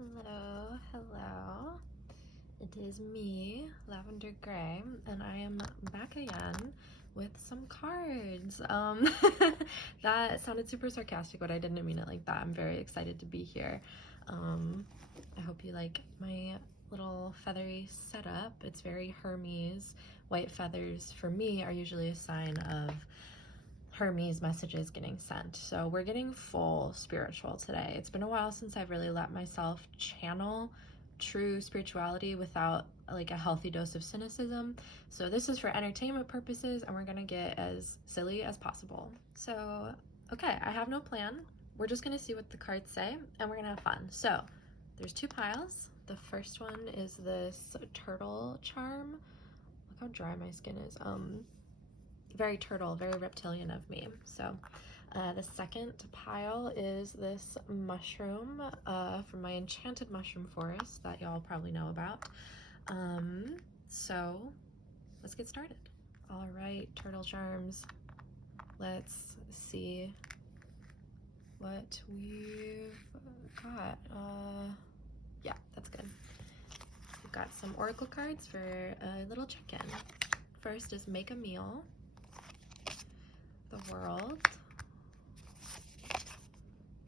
Hello, hello. It is me, Lavender Gray, and I am back again with some cards. That sounded super sarcastic, but I didn't mean it like that. I'm very excited to be here. I hope you like my little feathery setup. It's very Hermes. White feathers for me are usually a sign of Hermes messages getting sent. So we're getting full spiritual today. It's been a while since I've really let myself channel true spirituality without like a healthy dose of cynicism. So this is for entertainment purposes, and we're gonna get as silly as possible. So, okay, I have no plan. We're just gonna see what the cards say, and we're gonna have fun. So there's two piles. The first one is this turtle charm. Look how dry my skin is. Very turtle, very reptilian of me. So the second pile is this mushroom from my enchanted mushroom forest that y'all probably know about. So let's get started. All right, turtle charms. Let's see what we've got. Yeah, that's good. We've got some oracle cards for a little check-in. First is make a meal. The world,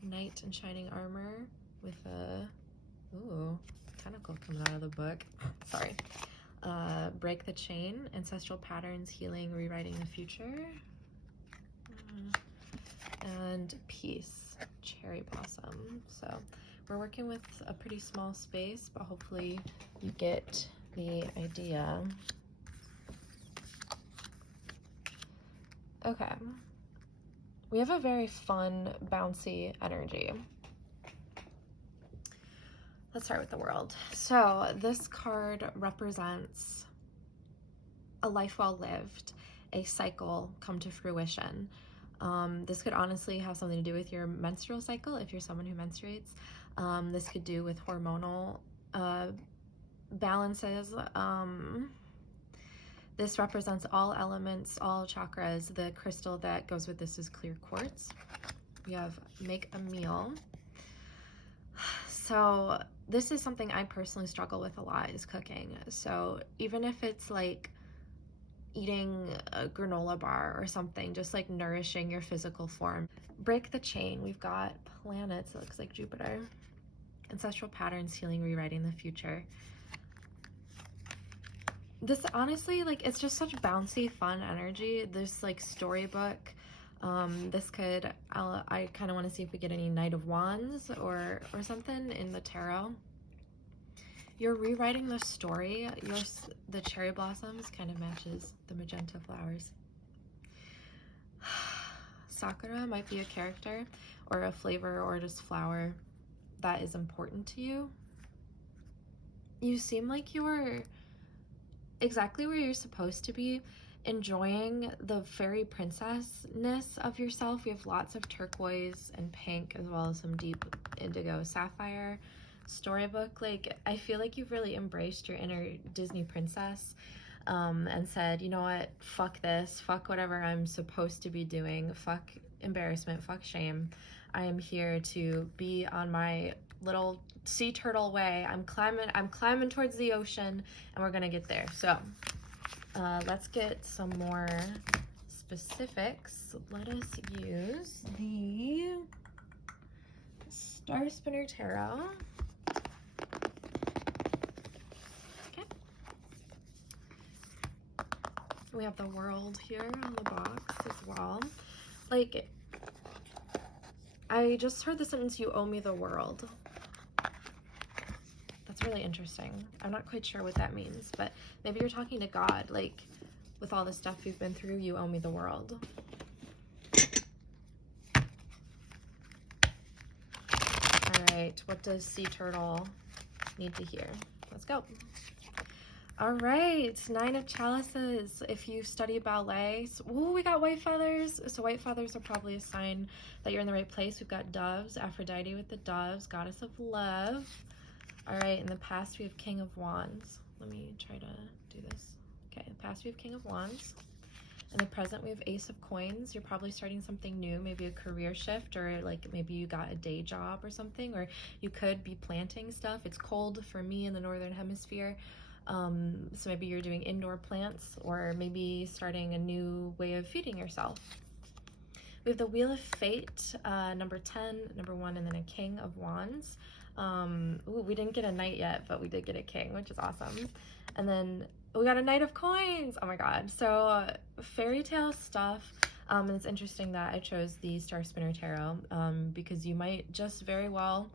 knight in shining armor with a tentacle coming out of the book. Sorry. Break the chain, ancestral patterns, healing, rewriting the future, and peace, cherry blossom. So we're working with a pretty small space, but hopefully you get the idea. Okay, we have a very fun, bouncy energy. Let's start with the world. So this card represents a life well lived, a cycle come to fruition. This could honestly have something to do with your menstrual cycle if you're someone who menstruates. This could do with hormonal balances. This represents all elements, all chakras. The crystal that goes with this is clear quartz. We have make a meal. So this is something I personally struggle with a lot, is cooking. So even if it's like eating a granola bar or something, just like nourishing your physical form. Break the chain. We've got planets. It looks like Jupiter. Ancestral patterns, healing, rewriting the future. This honestly, like, it's just such bouncy, fun energy. This like storybook. This could, I kind of want to see if we get any Knight of Wands or something in the tarot. You're rewriting the story. The cherry blossoms kind of matches the magenta flowers. Sakura might be a character or a flavor or just flower that is important to you. You seem like you're exactly where you're supposed to be, enjoying the fairy princess-ness of yourself. We have lots of turquoise and pink, as well as some deep indigo sapphire. Storybook, like, I feel like you've really embraced your inner Disney princess, and said, you know what, fuck this, fuck whatever I'm supposed to be doing, fuck embarrassment, fuck shame. I am here to be on my little sea turtle way. I'm climbing towards the ocean, and we're gonna get there. So let's get some more specifics. Let us use the Star Spinner Tarot. Okay. We have the world here on the box as well. Like, I just heard the sentence, you owe me the world. That's really interesting. I'm not quite sure what that means, but maybe you're talking to God, like, with all the stuff you've been through, you owe me the world. All right, what does Sea Turtle need to hear? Let's go. All right, 9 of Chalices. If you study ballet, we got white feathers. So white feathers are probably a sign that you're in the right place. We've got doves, Aphrodite with the doves, goddess of love. All right, in the past we have King of Wands. Let me try to do this. Okay, in the past we have King of Wands. In the present, we have Ace of Coins. You're probably starting something new, maybe a career shift, or like maybe you got a day job or something, or you could be planting stuff. It's cold for me in the Northern Hemisphere. So maybe you're doing indoor plants, or maybe starting a new way of feeding yourself. We have the Wheel of Fate, number 10, number 1, and then a King of Wands. Ooh, we didn't get a Knight yet, but we did get a King, which is awesome. And then we got a Knight of Coins. Oh my god. So fairy tale stuff. And it's interesting that I chose the Star Spinner Tarot because you might just very well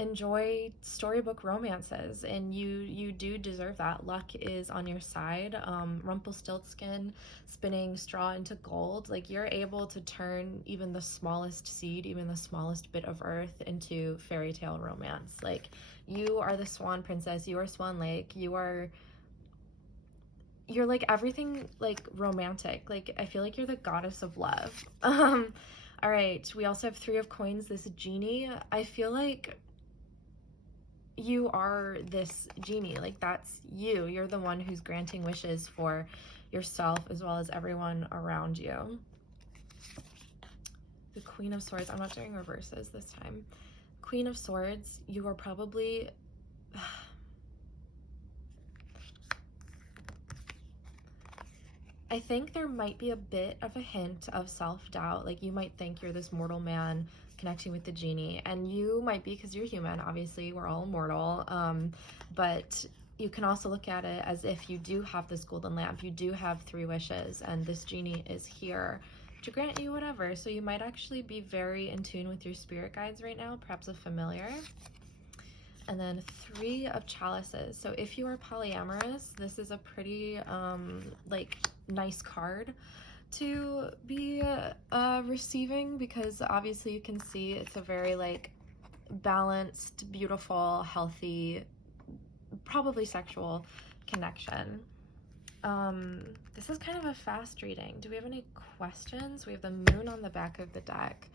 enjoy storybook romances, and you do deserve that. Luck is on your side. Rumpelstiltskin spinning straw into gold, like you're able to turn even the smallest seed, even the smallest bit of earth into fairy tale romance. Like you are the Swan Princess, you are Swan Lake, you're like everything like romantic. Like I feel like you're the goddess of love. All right, we also have 3 of Coins, this genie. I feel like you are this genie, like that's you. You're the one who's granting wishes for yourself as well as everyone around you. The Queen of Swords. I'm not doing reverses this time. Queen of Swords, you are probably I think there might be a bit of a hint of self-doubt. Like you might think you're this mortal man connecting with the genie, and you might be because you're human. Obviously, we're all mortal. But you can also look at it as if you do have this golden lamp, you do have 3 wishes, and this genie is here to grant you whatever. So you might actually be very in tune with your spirit guides right now, perhaps a familiar. And then 3 of Chalices. So if you are polyamorous, this is a pretty like nice card to be receiving, because obviously you can see it's a very like balanced, beautiful, healthy, probably sexual connection. This is kind of a fast reading. Do we have any questions? We have the moon on the back of the deck.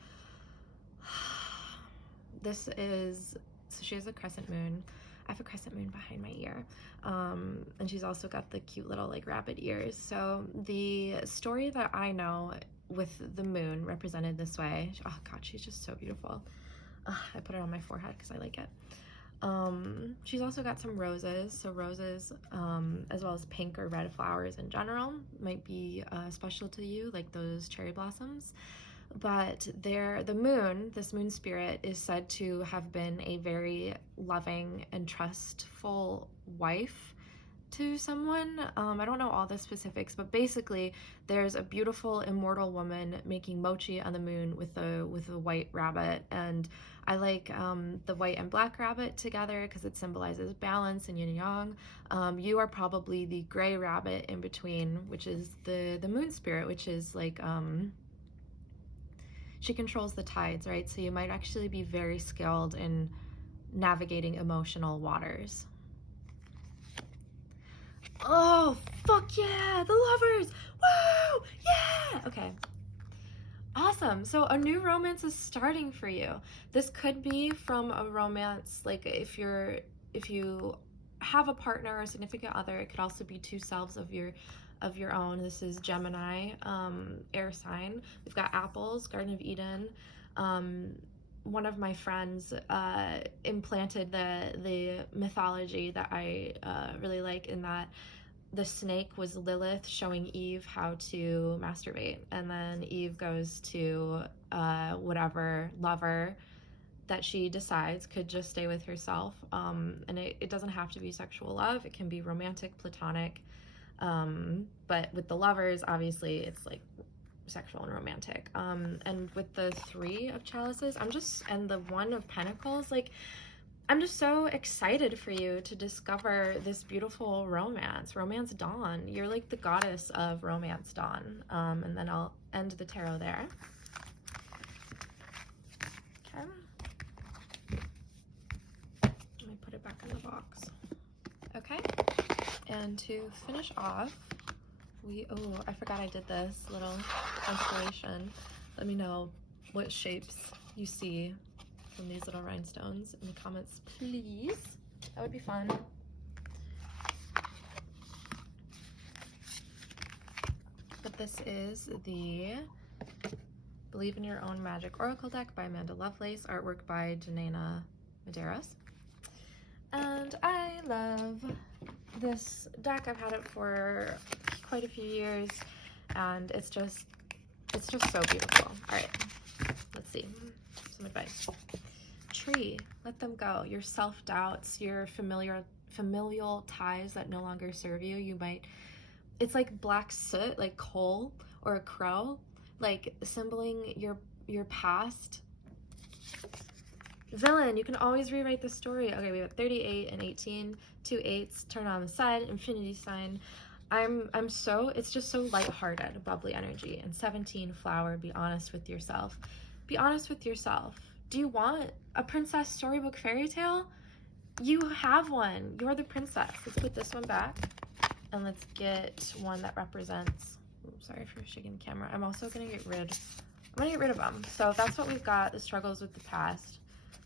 This is, so she has a crescent moon. I have a crescent moon behind my ear. And she's also got the cute little like rabbit ears. So the story that I know with the moon represented this way, oh god, she's just so beautiful. I put it on my forehead because I like it. She's also got some roses. So roses, as well as pink or red flowers in general, might be special to you, like those cherry blossoms. But the moon, this moon spirit, is said to have been a very loving and trustful wife to someone. I don't know all the specifics, but basically there's a beautiful immortal woman making mochi on the moon with a white rabbit, and I like the white and black rabbit together because it symbolizes balance and yin yang. You are probably the gray rabbit in between, which is the moon spirit, which is like she controls the tides, right? So you might actually be very skilled in navigating emotional waters. Oh, fuck yeah, the lovers! Woo! Yeah! Okay. Awesome. So a new romance is starting for you. This could be from a romance, like if you have a partner or a significant other, it could also be 2 selves of your own. This is Gemini, air sign. We've got apples, Garden of Eden. One of my friends implanted the mythology that I really like, in that the snake was Lilith showing Eve how to masturbate, and then Eve goes to whatever lover that she decides could just stay with herself. And it doesn't have to be sexual love. It can be romantic, platonic. But with the lovers, obviously it's like sexual and romantic. And with the 3 of Chalices, and the 1 of Pentacles, like I'm just so excited for you to discover this beautiful romance dawn. You're like the goddess of romance dawn. And then I'll end the tarot there. Okay. Let me put it back in the box. Okay. And to finish off, I forgot I did this little constellation. Let me know what shapes you see from these little rhinestones in the comments, please. That would be fun. The This is the Believe in Your Own Magic Oracle deck by Amanda Lovelace, artwork by Janena Medeiros. And I love this deck. I've had it for quite a few years, and it's just so beautiful. All right, let's see. Some advice. Tree, let them go. Your self-doubts, your familial ties that no longer serve you. It's like black soot, like coal or a crow, like symboling your past. Villain, you can always rewrite the story. Okay, we have 38 and 18, 2 8s, turn on the side, infinity sign. It's just so lighthearted, bubbly energy. And 17, flower, be honest with yourself. Be honest with yourself. Do you want a princess storybook fairy tale? You have one. You're the princess. Let's put this one back. And let's get one that represents, oops, sorry for shaking the camera. I'm gonna get rid of them. So that's what we've got, the struggles with the past.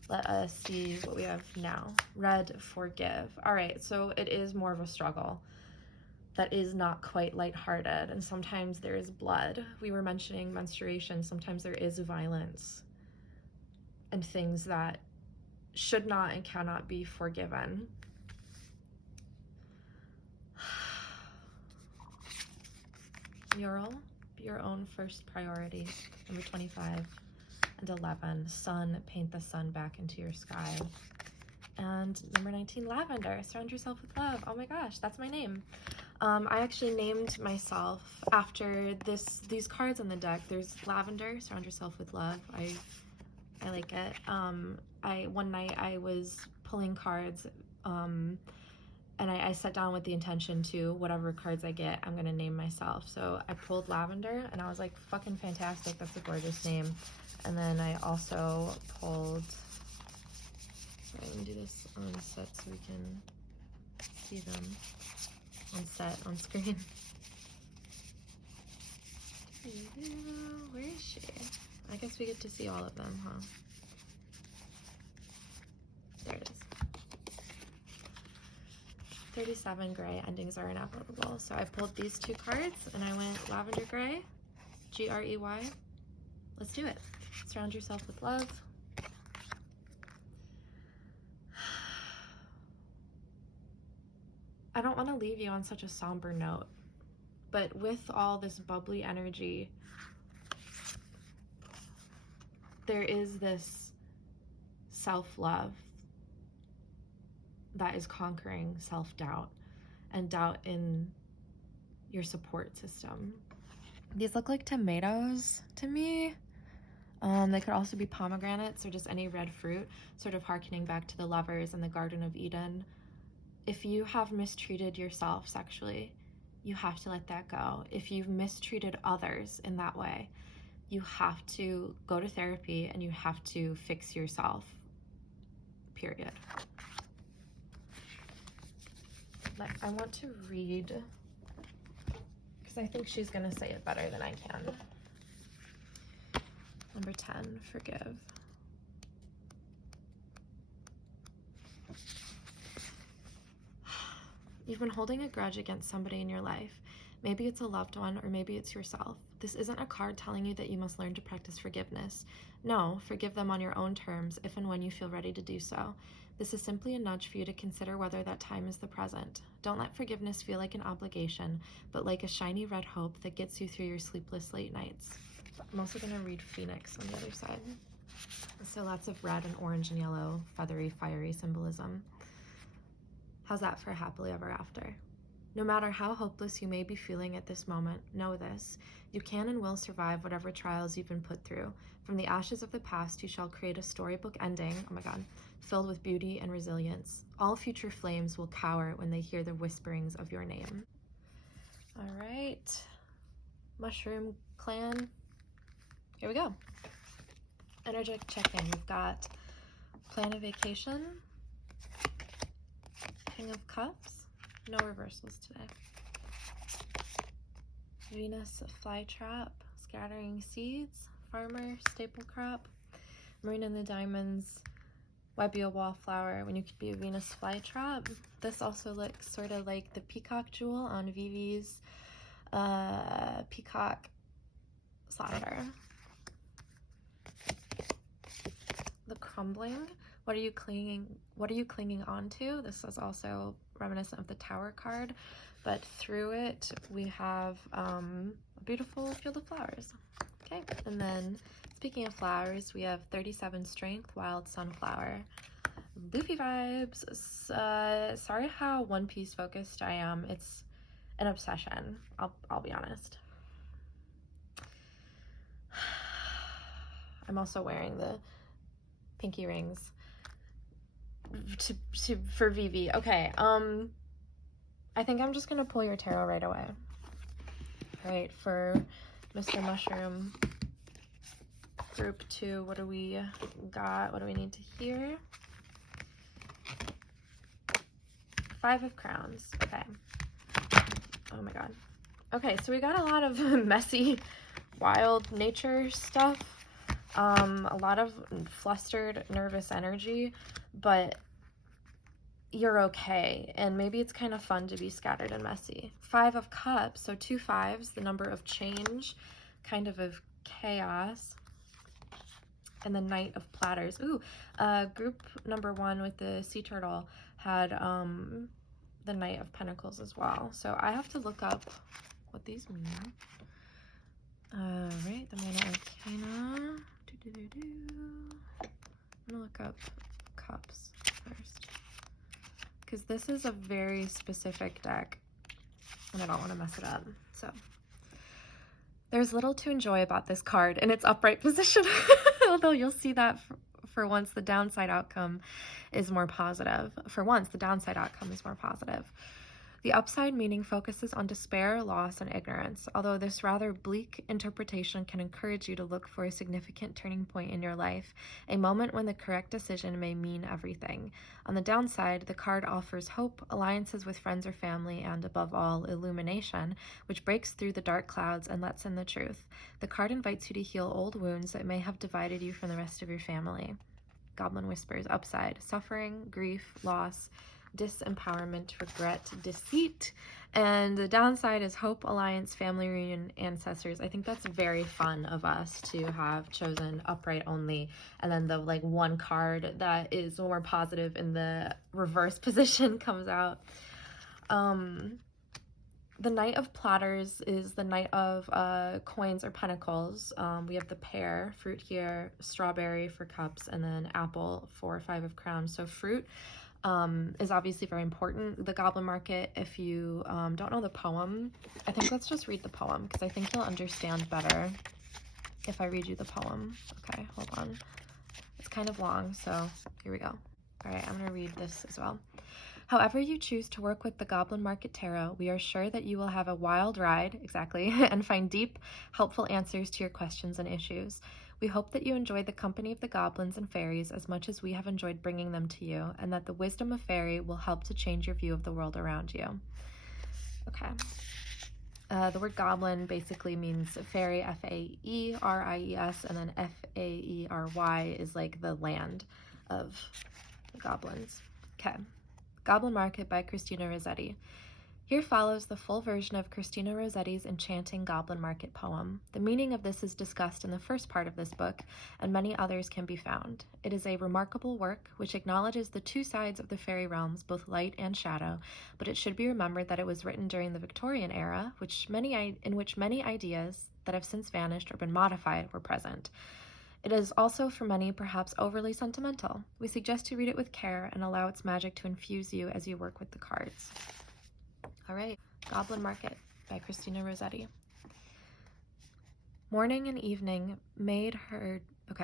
Let us see what we have now. Red, forgive. All right, so it is more of a struggle that is not quite lighthearted, and sometimes there is blood. We were mentioning menstruation. Sometimes there is violence and things that should not and cannot be forgiven. Mural, be your own first priority. Number 25 and 11, sun, paint the sun back into your sky. And number 19, lavender, surround yourself with love. Oh my gosh, that's my name. I actually named myself after these cards on the deck. There's lavender, surround yourself with love. I like it. One night I was pulling cards, and I sat down with the intention to, whatever cards I get, I'm gonna name myself. So I pulled lavender, and I was like, fucking fantastic, that's a gorgeous name. And then I also pulled, sorry, let me do this on set so we can see them on screen. Where is she? I guess we get to see all of them, huh? There it is. 37 gray, endings are inevitable. So I pulled these two cards and I went lavender gray, Grey. Let's do it. Surround yourself with love. I don't want to leave you on such a somber note, but with all this bubbly energy, there is this self-love that is conquering self-doubt and doubt in your support system. These look like tomatoes to me. They could also be pomegranates or just any red fruit, sort of hearkening back to the lovers in the Garden of Eden. If you have mistreated yourself sexually, you have to let that go. If you've mistreated others in that way, you have to go to therapy and you have to fix yourself, period. I want to read, because I think she's gonna say it better than I can. Number 10, forgive. You've been holding a grudge against somebody in your life. Maybe it's a loved one, or maybe it's yourself. This isn't a card telling you that you must learn to practice forgiveness. No, forgive them on your own terms, if and when you feel ready to do so. This is simply a nudge for you to consider whether that time is the present. Don't let forgiveness feel like an obligation, but like a shiny red hope that gets you through your sleepless late nights. I'm also going to read Phoenix on the other side. So lots of red and orange and yellow, feathery, fiery symbolism. How's that for happily ever after? No matter how hopeless you may be feeling at this moment, know this. You can and will survive whatever trials you've been put through. From the ashes of the past, you shall create a storybook ending, oh my God, filled with beauty and resilience. All future flames will cower when they hear the whisperings of your name. All right, Mushroom Clan, here we go. Energetic check-in, we've got plan a vacation, King of Cups, no reversals today. Venus flytrap, scattering seeds, farmer, staple crop, marine in the diamonds, webby a wallflower when you could be a Venus flytrap. This also looks sort of like the peacock jewel on Vivi's peacock slasher. The crumbling. What are you clinging onto? This is also reminiscent of the Tower card, but through it we have a beautiful field of flowers. Okay, and then speaking of flowers, we have 37 strength, wild sunflower. Luffy vibes. Sorry how One Piece focused I am. It's an obsession. I'll be honest. I'm also wearing the pinky rings for Vivi. Okay, I think I'm just gonna pull your tarot right away. All right, for Mr. Mushroom Group 2, what do we got? What do we need to hear? 5 of Crowns. Okay. Oh my god. Okay, so we got a lot of messy, wild nature stuff. A lot of flustered, nervous energy, but you're okay, and maybe it's kind of fun to be scattered and messy. 5 of Cups, so 2 5s, the number of change, kind of chaos. And the Knight of Platters. Ooh, group number 1 with the sea turtle had the Knight of Pentacles as well. So I have to look up what these mean. Right, the Mana Arcana. I'm gonna look up Cups first, because this is a very specific deck and I don't want to mess it up. So there's little to enjoy about this card in its upright position, although you'll see that for once the downside outcome is more positive. For once, the downside outcome is more positive. The upside meaning focuses on despair, loss, and ignorance, although this rather bleak interpretation can encourage you to look for a significant turning point in your life, a moment when the correct decision may mean everything. On the downside, the card offers hope, alliances with friends or family, and, above all, illumination, which breaks through the dark clouds and lets in the truth. The card invites you to heal old wounds that may have divided you from the rest of your family. Goblin Whispers. Upside: suffering, grief, loss, disempowerment, regret, deceit. And the downside is hope, alliance, family reunion, ancestors. I think that's very fun of us to have chosen upright only, and then the one card that is more positive in the reverse position comes out. The Knight of Platters is the Knight of Coins or Pentacles. We have the pear, fruit here, strawberry for cups, and then apple for 5 of Crowns. So fruit is obviously very important. The Goblin Market, if you don't know the poem, I think let's just read the poem, because I think you'll understand better if I read you the poem. Okay, hold on. It's kind of long, so here we go. All right, I'm going to read this as well. However you choose to work with the Goblin Market Tarot, we are sure that you will have a wild ride, exactly, and find deep, helpful answers to your questions and issues. We hope that you enjoyed the company of the goblins and fairies as much as we have enjoyed bringing them to you, and that the wisdom of fairy will help to change your view of the world around you. Okay. The word goblin basically means fairy, F-A-E-R-I-E-S, and then F-A-E-R-Y is like the land of the goblins. Okay. Goblin Market by Christina Rossetti. Here follows the full version of Christina Rossetti's enchanting Goblin Market poem. The meaning of this is discussed in the first part of this book, and many others can be found. It is a remarkable work which acknowledges the two sides of the fairy realms, both light and shadow, but it should be remembered that it was written during the Victorian era, in which many ideas that have since vanished or been modified were present. It is also, for many, perhaps overly sentimental. We suggest you read it with care and allow its magic to infuse you as you work with the cards. All right, Goblin Market by Christina Rossetti. Morning and evening maids heard the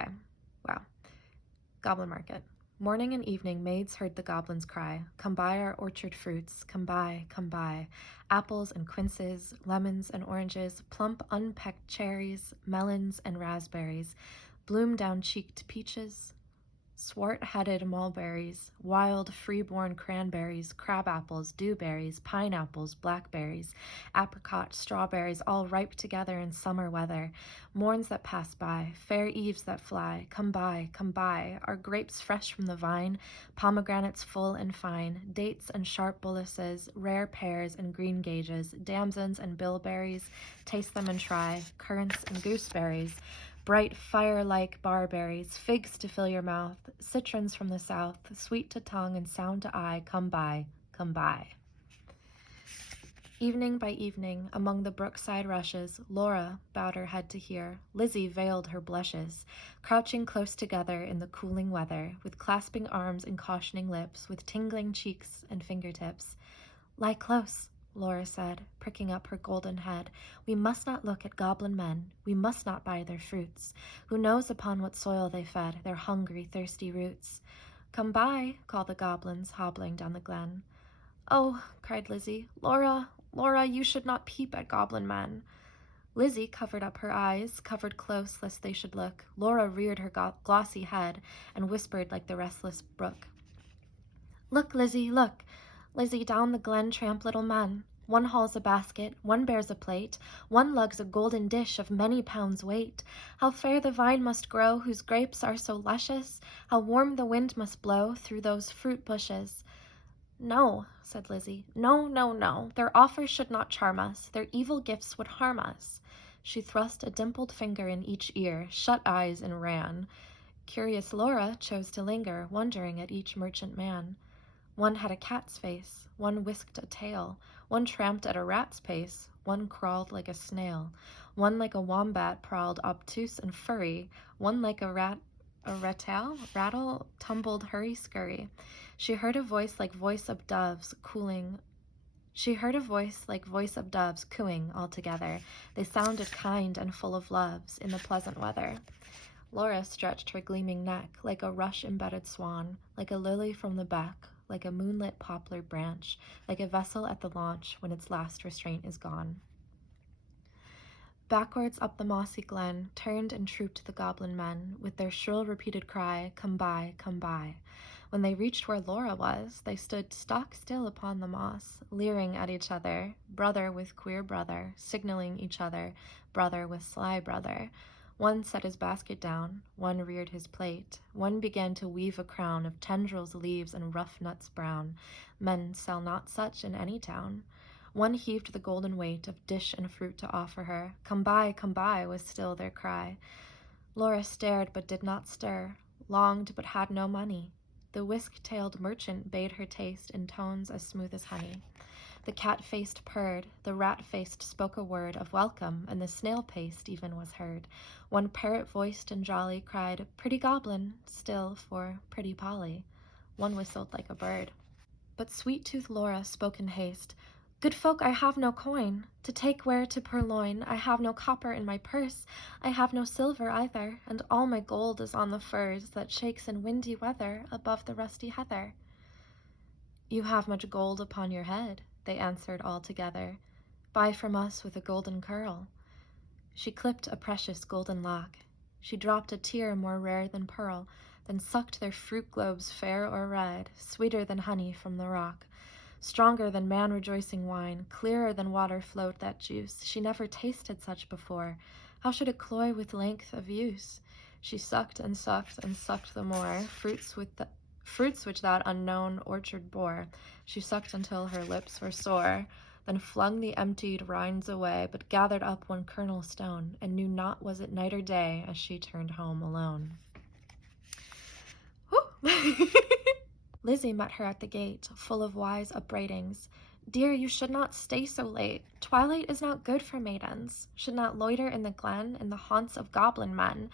goblins cry, "Come buy our orchard fruits, come buy, come buy. Apples and quinces, lemons and oranges, plump unpecked cherries, melons and raspberries, bloom down-cheeked peaches, Swart-headed mulberries, wild free-born cranberries, crabapples, dewberries, pineapples, blackberries, apricots, strawberries, all ripe together in summer weather. Morns that pass by, fair eves that fly, come by, are grapes fresh from the vine, pomegranates full and fine, dates and sharp bullaces, rare pears and green gages, damsons and bilberries, taste them and try, currants and gooseberries, bright fire-like barberries, figs to fill your mouth, citrons from the south, sweet to tongue and sound to eye, come by, come by. Evening by evening, among the brookside rushes, Laura bowed her head to hear, Lizzie veiled her blushes, crouching close together in the cooling weather, with clasping arms and cautioning lips, with tingling cheeks and fingertips. Lie close, Laura said, pricking up her golden head. We must not look at goblin men. We must not buy their fruits. Who knows upon what soil they fed their hungry, thirsty roots? Come by, call the goblins, hobbling down the glen. Oh, cried Lizzie, Laura, you should not peep at goblin men. Lizzie covered up her eyes, covered close lest they should look. Laura reared her glossy head and whispered like the restless brook. Look, Lizzie, look. Lizzie, down the glen tramp little men. One hauls a basket, one bears a plate, one lugs a golden dish of many pounds weight. How fair the vine must grow whose grapes are so luscious, how warm the wind must blow through those fruit bushes. No, said Lizzie, no, their offers should not charm us, their evil gifts would harm us. She thrust a dimpled finger in each ear, shut eyes and ran. Curious Laura chose to linger, wondering at each merchant man. One had a cat's face, one whisked a tail, one tramped at a rat's pace, one crawled like a snail, one like a wombat prowled obtuse and furry, one like a rattle tumbled hurry-scurry. She heard a voice like voice of doves cooing all together. They sounded kind and full of loves in the pleasant weather. Laura stretched her gleaming neck like a rush-embedded swan, like a lily from the beck, like a moonlit poplar branch, like a vessel at the launch when its last restraint is gone. Backwards up the mossy glen turned and trooped the goblin men, with their shrill repeated cry, come by, come by. When they reached where Laura was, they stood stock still upon the moss, leering at each other, brother with queer brother, signaling each other, brother with sly brother. One set his basket down, one reared his plate, one began to weave a crown of tendrils, leaves, and rough nuts brown. Men sell not such in any town. One heaved the golden weight of dish and fruit to offer her. Come by, was still their cry. Laura stared but did not stir, longed but had no money. The whisk-tailed merchant bade her taste in tones as smooth as honey. The cat-faced purred, the rat-faced spoke a word of welcome, and the snail-paced even was heard. One parrot-voiced and jolly cried, pretty goblin, still for pretty Polly. One whistled like a bird. But sweet-toothed Laura spoke in haste, good folk, I have no coin, to take where to purloin, I have no copper in my purse, I have no silver either, and all my gold is on the furze that shakes in windy weather above the rusty heather. You have much gold upon your head, they answered all together. Buy from us with a golden curl. She clipped a precious golden lock. She dropped a tear more rare than pearl, then sucked their fruit globes fair or red, sweeter than honey from the rock. Stronger than man-rejoicing wine, clearer than water flowed that juice. She never tasted such before. How should it cloy with length of use? She sucked and sucked and sucked the more, fruits which that unknown orchard bore. She sucked until her lips were sore, then flung the emptied rinds away, but gathered up one kernel stone, and knew not was it night or day as she turned home alone. Lizzie met her at the gate, full of wise upbraidings. Dear, you should not stay so late. Twilight is not good for maidens. Should not loiter in the glen, in the haunts of goblin men.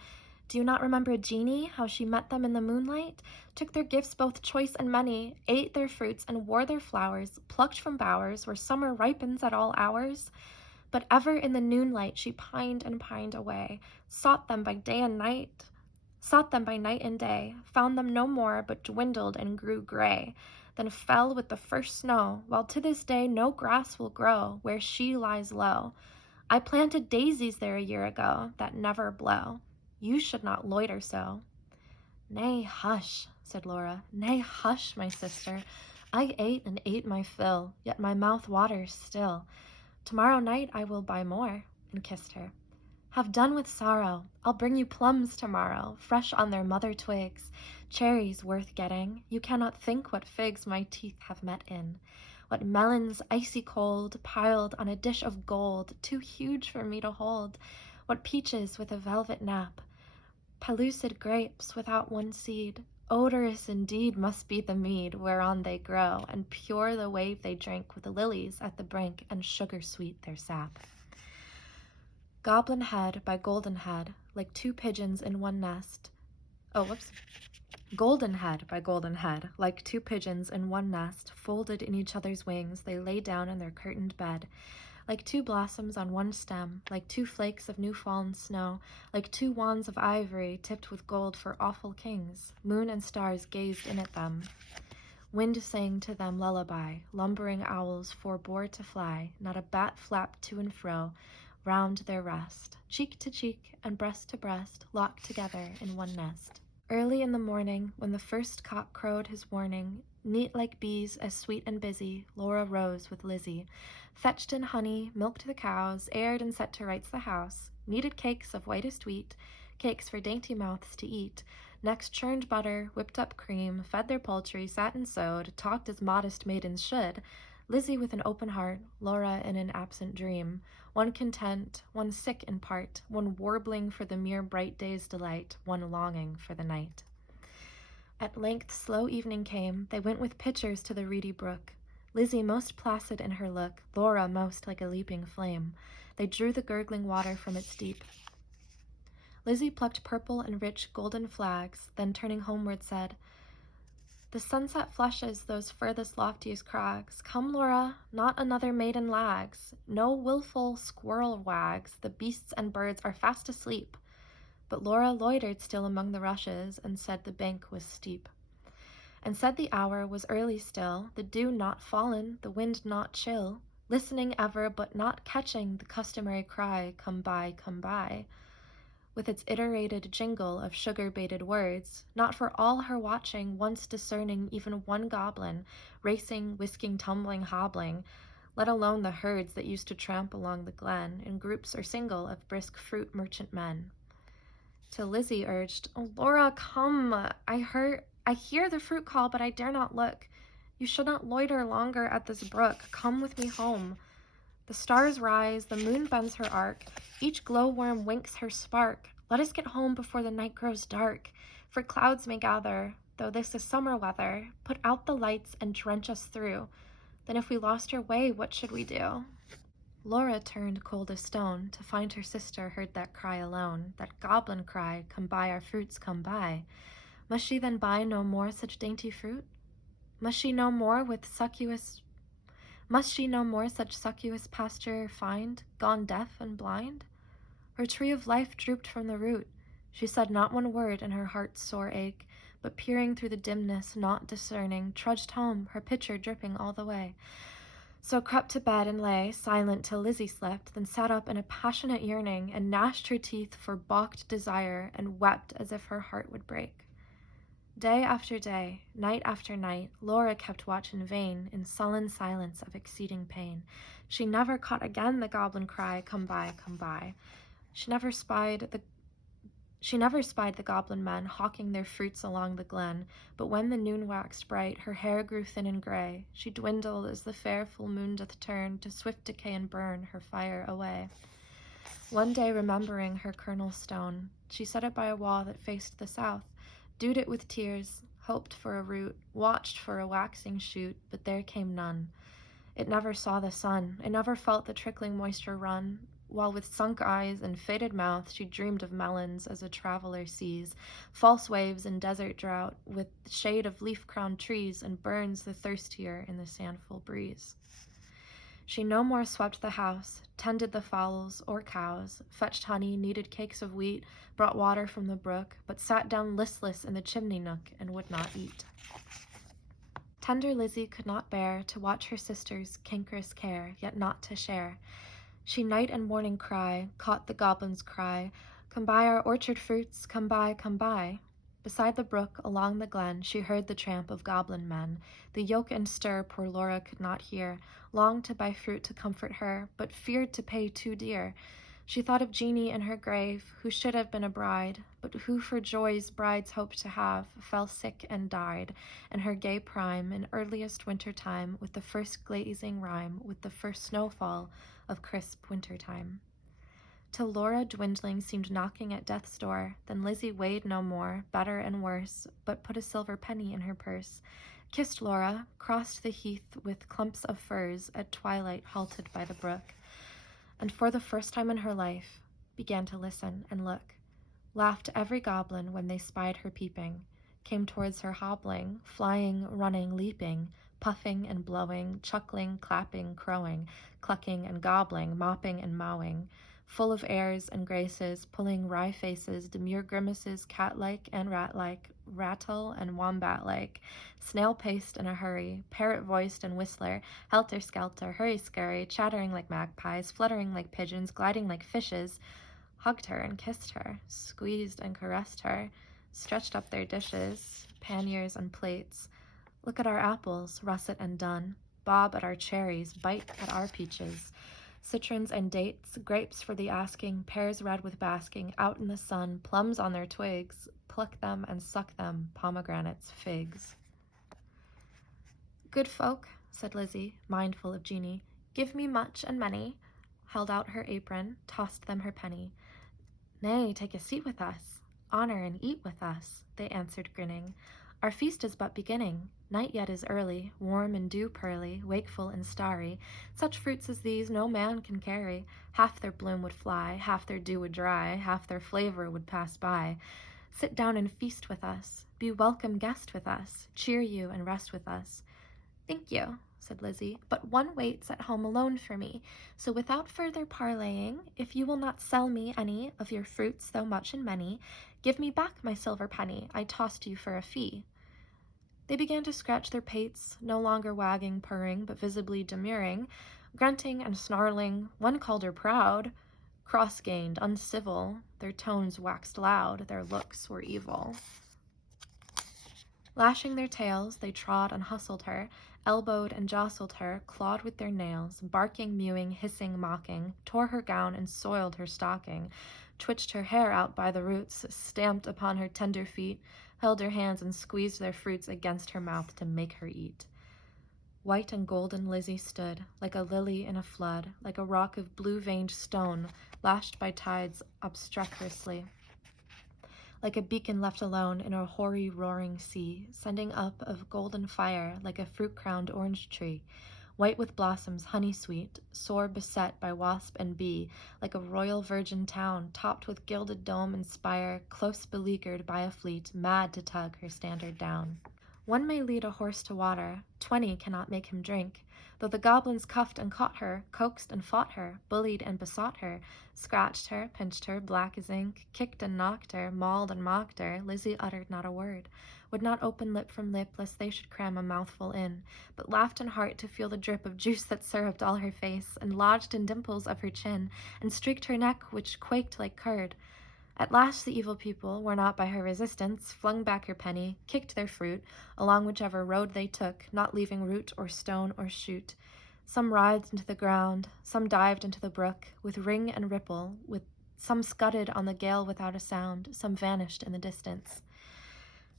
Do you not remember Jeanie, how she met them in the moonlight, took their gifts both choice and many, ate their fruits and wore their flowers, plucked from bowers where summer ripens at all hours? But ever in the noonlight she pined and pined away, sought them by night and day, found them no more, but dwindled and grew gray, then fell with the first snow, while to this day no grass will grow where she lies low. I planted daisies there a year ago that never blow. You should not loiter so. Nay, hush, said Laura. Nay, hush, my sister. I ate and ate my fill, yet my mouth waters still. Tomorrow night I will buy more, and kissed her. Have done with sorrow. I'll bring you plums tomorrow, fresh on their mother twigs, cherries worth getting. You cannot think what figs my teeth have met in, what melons icy cold, piled on a dish of gold, too huge for me to hold, what peaches with a velvet nap, pellucid grapes without one seed. Odorous indeed must be the mead whereon they grow, and pure the wave they drink with the lilies at the brink, and sugar-sweet their sap. Goblin head by golden head, like two pigeons in one nest. Golden head by golden head, like two pigeons in one nest, folded in each other's wings, they lay down in their curtained bed. Like two blossoms on one stem, like two flakes of new-fallen snow, like two wands of ivory tipped with gold for awful kings, moon and stars gazed in at them. Wind sang to them lullaby, lumbering owls forbore to fly, not a bat flapped to and fro, round their rest, cheek to cheek and breast to breast, locked together in one nest. Early in the morning, when the first cock crowed his warning, neat like bees, as sweet and busy, Laura rose with Lizzie, fetched in honey, milked the cows, aired and set to rights the house, kneaded cakes of whitest wheat, cakes for dainty mouths to eat, next churned butter, whipped up cream, fed their poultry, sat and sewed, talked as modest maidens should, Lizzie with an open heart, Laura in an absent dream, one content, one sick in part, one warbling for the mere bright day's delight, one longing for the night. At length slow evening came, they went with pitchers to the reedy brook, Lizzie most placid in her look, Laura most like a leaping flame. They drew the gurgling water from its deep. Lizzie plucked purple and rich golden flags, then turning homeward said, The sunset flushes those furthest loftiest crags. Come, Laura, not another maiden lags. No wilful squirrel wags, the beasts and birds are fast asleep. But Laura loitered still among the rushes, and said the bank was steep. And said the hour was early still, the dew not fallen, the wind not chill, listening ever but not catching the customary cry, Come by, with its iterated jingle of sugar-baited words, not for all her watching once discerning even one goblin, racing, whisking, tumbling, hobbling, let alone the herds that used to tramp along the glen, in groups or single of brisk fruit merchant men. Till Lizzie urged, Oh, Laura, come, I hear the fruit call, but I dare not look. You should not loiter longer at this brook. Come with me home. The stars rise, the moon bends her arc, each glowworm winks her spark. Let us get home before the night grows dark, for clouds may gather, though this is summer weather. Put out the lights and drench us through. Then if we lost our way, what should we do? Laura turned cold as stone to find her sister heard that cry alone, that goblin cry, Come buy our fruits, come buy. Must she then buy no more such dainty fruit? Must she no more such succulous pasture find, gone deaf and blind? Her tree of life drooped from the root. She said not one word in her heart's sore ache, but peering through the dimness, not discerning, trudged home, her pitcher dripping all the way. So crept to bed and lay, silent till Lizzie slept, then sat up in a passionate yearning, and gnashed her teeth for balked desire, and wept as if her heart would break. Day after day, night after night, Laura kept watch in vain, in sullen silence of exceeding pain. She never caught again the goblin cry, Come buy, come buy. She never spied the goblin men hawking their fruits along the glen, but when the noon waxed bright, her hair grew thin and gray. She dwindled as the fair full moon doth turn to swift decay and burn her fire away. One day, remembering her kernel stone, she set it by a wall that faced the south, dewed it with tears, hoped for a root, watched for a waxing shoot, but there came none. It never saw the sun, it never felt the trickling moisture run, while with sunk eyes and faded mouth she dreamed of melons as a traveler sees, false waves in desert drought, with shade of leaf-crowned trees, and burns the thirstier in the sandful breeze. She no more swept the house, tended the fowls or cows, fetched honey, kneaded cakes of wheat, brought water from the brook, but sat down listless in the chimney nook and would not eat. Tender Lizzie could not bear to watch her sister's cankerous care, yet not to share. She night and morning caught the goblin's cry, Come buy our orchard fruits, come buy, come buy. Beside the brook, along the glen, she heard the tramp of goblin men. The yoke and stir poor Laura could not hear, longed to buy fruit to comfort her, but feared to pay too dear. She thought of Jeanie in her grave, who should have been a bride, but who for joys brides hoped to have, fell sick and died, in her gay prime, in earliest winter time, with the first glazing rime, with the first snowfall of crisp winter time. Till Laura dwindling seemed knocking at death's door, then Lizzie weighed no more, better and worse, but put a silver penny in her purse, kissed Laura, crossed the heath with clumps of firs, at twilight halted by the brook, and for the first time in her life began to listen and look, laughed every goblin when they spied her peeping, came towards her hobbling, flying, running, leaping, puffing and blowing, chuckling, clapping, crowing, clucking and gobbling, mopping and mowing, full of airs and graces, pulling wry faces, demure grimaces, cat-like and rat-like, rattle and wombat-like, snail-paced in a hurry, parrot-voiced and whistler, helter-skelter, hurry-scurry, chattering like magpies, fluttering like pigeons, gliding like fishes, hugged her and kissed her, squeezed and caressed her, stretched up their dishes, panniers and plates. Look at our apples, russet and dun, bob at our cherries, bite at our peaches, citrons and dates, grapes for the asking, pears red with basking, out in the sun, plums on their twigs, pluck them and suck them, pomegranates, figs. Good folk, said Lizzie, mindful of Jeanie, give me much and many, held out her apron, tossed them her penny. Nay, take a seat with us, honor and eat with us, they answered grinning. Our feast is but beginning, night yet is early, warm and dew-pearly, wakeful and starry. Such fruits as these no man can carry, half their bloom would fly, half their dew would dry, half their flavor would pass by. Sit down and feast with us, be welcome guest with us, cheer you and rest with us. Thank you, said Lizzie, but one waits at home alone for me, so without further parleying, if you will not sell me any of your fruits, though much and many, give me back my silver penny I tossed you for a fee. They began to scratch their pates, no longer wagging, purring, but visibly demurring, grunting and snarling. One called her proud, cross-gained, uncivil. Their tones waxed loud, their looks were evil. Lashing their tails, they trod and hustled her, elbowed and jostled her, clawed with their nails, barking, mewing, hissing, mocking, tore her gown and soiled her stocking, twitched her hair out by the roots, stamped upon her tender feet, held her hands and squeezed their fruits against her mouth to make her eat. White and golden Lizzie stood, like a lily in a flood, like a rock of blue-veined stone, lashed by tides obstreperously, like a beacon left alone in a hoary roaring sea, sending up of golden fire like a fruit-crowned orange tree, white with blossoms honey-sweet, sore beset by wasp and bee, like a royal virgin town, topped with gilded dome and spire, close beleaguered by a fleet, mad to tug her standard down. One may lead a horse to water, 20 cannot make him drink. Though the goblins cuffed and caught her, coaxed and fought her, bullied and besought her, scratched her, pinched her, black as ink, kicked and knocked her, mauled and mocked her, Lizzie uttered not a word, would not open lip from lip lest they should cram a mouthful in, but laughed in heart to feel the drip of juice that syruped all her face, and lodged in dimples of her chin, and streaked her neck which quaked like curd. At last the evil people, worn out by her resistance, flung back her penny, kicked their fruit, along whichever road they took, not leaving root or stone or shoot. Some writhed into the ground, some dived into the brook, with ring and ripple, some scudded on the gale without a sound, some vanished in the distance.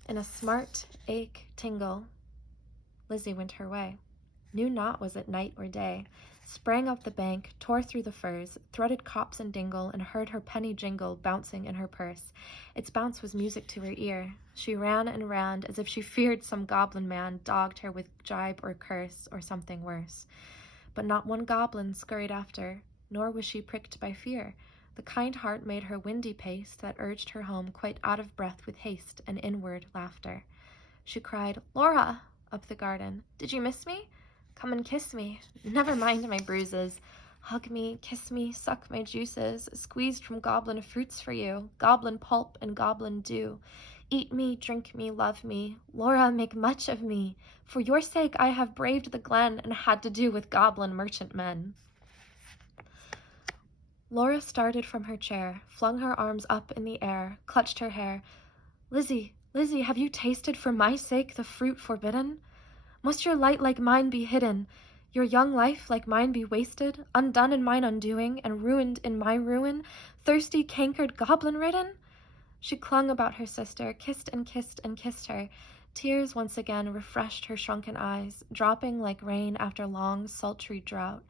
In a smart, ache, tingle, Lizzie went her way. Knew not was it night or day, sprang up the bank, tore through the firs, threaded copse and dingle, and heard her penny jingle bouncing in her purse. Its bounce was music to her ear. She ran and ran as if she feared some goblin man dogged her with jibe or curse or something worse. But not one goblin scurried after, nor was she pricked by fear. The kind heart made her windy pace that urged her home quite out of breath with haste and inward laughter. She cried, "Laura!" up the garden. "Did you miss me? Come and kiss me. Never mind my bruises. Hug me, kiss me, suck my juices, squeezed from goblin fruits for you, goblin pulp and goblin dew. Eat me, drink me, love me. Laura, make much of me. For your sake I have braved the glen and had to do with goblin merchantmen." Laura started from her chair, flung her arms up in the air, clutched her hair. "Lizzie, Lizzie, have you tasted for my sake the fruit forbidden? Must your light like mine be hidden, your young life like mine be wasted, undone in mine undoing, and ruined in my ruin, thirsty, cankered, goblin-ridden? She clung about her sister, kissed and kissed and kissed her. Tears once again refreshed her shrunken eyes, dropping like rain after long, sultry drought.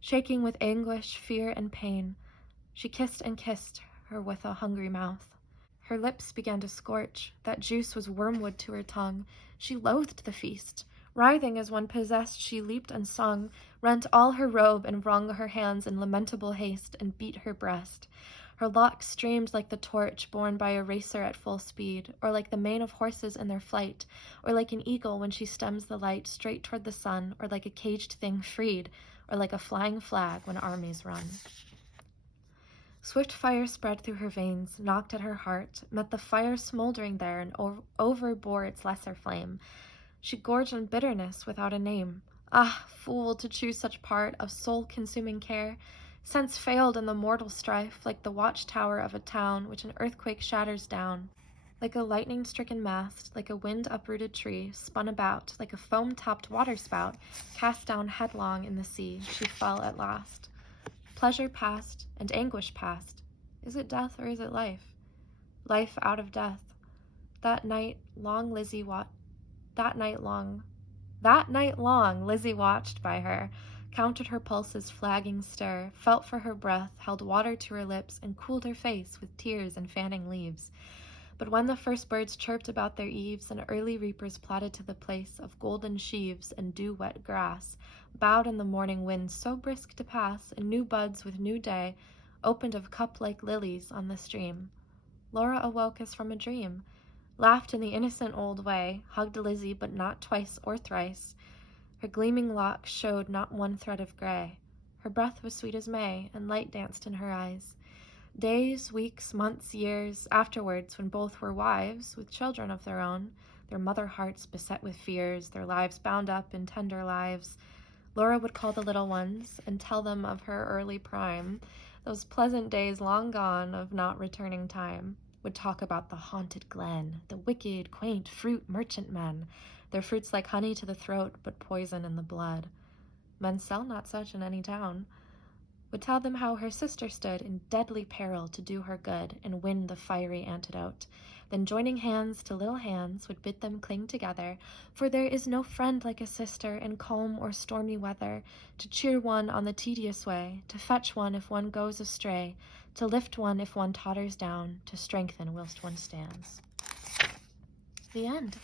Shaking with anguish, fear, and pain, she kissed and kissed her with a hungry mouth. Her lips began to scorch. That juice was wormwood to her tongue. She loathed the feast. Writhing as one possessed, she leaped and sung, rent all her robe and wrung her hands in lamentable haste, and beat her breast. Her locks streamed like the torch borne by a racer at full speed, or like the mane of horses in their flight, or like an eagle when she stems the light straight toward the sun, or like a caged thing freed, or like a flying flag when armies run. Swift fire spread through her veins, knocked at her heart, met the fire smoldering there and overbore its lesser flame. She gorged on bitterness without a name. Ah, fool, to choose such part of soul-consuming care! Sense failed in the mortal strife, like the watchtower of a town which an earthquake shatters down. Like a lightning-stricken mast, like a wind-uprooted tree, spun about, like a foam-topped waterspout, cast down headlong in the sea, she fell at last. Pleasure past, and anguish past. Is it death or is it life? Life out of death. That night long, Lizzie watched by her, counted her pulse's flagging stir, felt for her breath, held water to her lips, and cooled her face with tears and fanning leaves. But when the first birds chirped about their eaves, and early reapers plodded to the place of golden sheaves and dew-wet grass, bowed in the morning wind so brisk to pass, and new buds with new day opened of cup-like lilies on the stream, Laura awoke as from a dream, laughed in the innocent old way, hugged Lizzie but not twice or thrice. Her gleaming locks showed not one thread of gray. Her breath was sweet as May, and light danced in her eyes. Days, weeks, months, years afterwards, when both were wives, with children of their own, their mother hearts beset with fears, their lives bound up in tender lives, Laura would call the little ones and tell them of her early prime, those pleasant days long gone of not returning time, would talk about the haunted glen, the wicked, quaint fruit merchantmen, their fruits like honey to the throat, but poison in the blood. Men sell not such in any town. Would tell them how her sister stood in deadly peril to do her good and win the fiery antidote. Then joining hands to little hands would bid them cling together, for there is no friend like a sister in calm or stormy weather, to cheer one on the tedious way, to fetch one if one goes astray, to lift one if one totters down, to strengthen whilst one stands. The end.